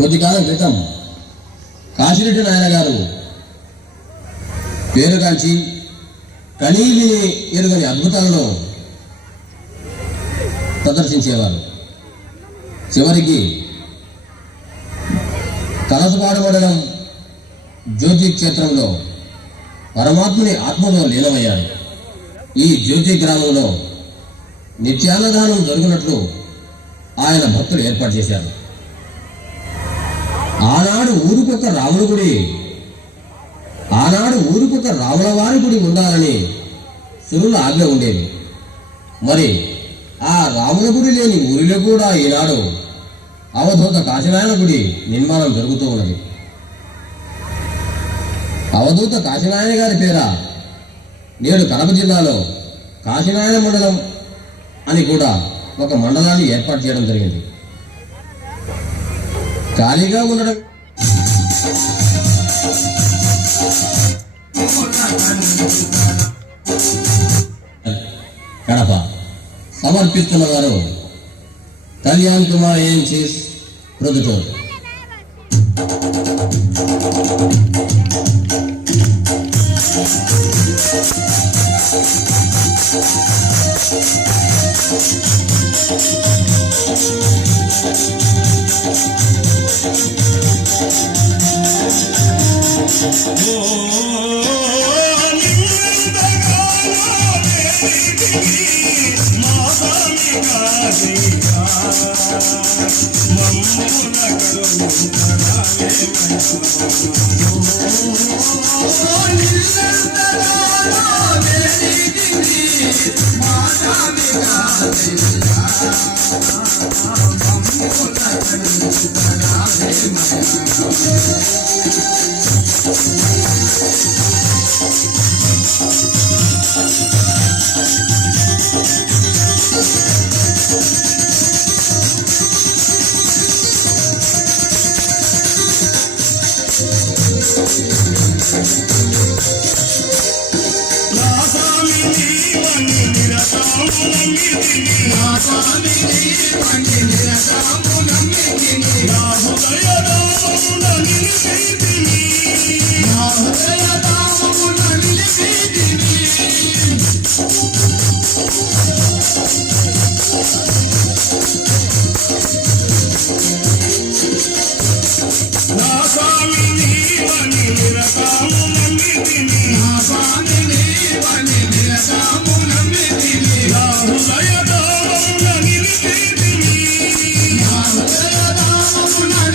కొద్ది కాలం క్రితం కాశిరెడ్డి నాయన గారు పేరుగాంచి కనీవిని ఎరుగని అద్భుతాలను ప్రదర్శించేవారు. చివరికి కలసపాడు మండలం జ్యోతి క్షేత్రంలో పరమాత్ముని ఆత్మలో లీనమయ్యారు. ఈ జ్యోతి గ్రామంలో నిత్యాన్నదానం జరుగునట్లు ఆయన భక్తులు ఏర్పాటు చేశారు. ఆనాడు ఊరికొక రాములవారి గుడి ఉండాలని సురుల ఆజ్ఞ ఉండేది. మరి ఆ రాముల గుడి లేని ఊరిలో కూడా ఈనాడు అవధూత కాశీనాయన గుడి నిర్మాణం జరుగుతూ ఉన్నది. అవధూత కాశీనాయన గారి పేర నేడు కడప జిల్లాలో కాశీనాయన మండలం అని కూడా ఒక మండలాన్ని ఏర్పాటు చేయడం జరిగింది. ఖాళీగా ఉండడం కడప సమర్పిస్తున్న వారు కళ్యాణ్ కుమార్ ఏజెన్సీస్ ప్రొద్దుటూరు. Hare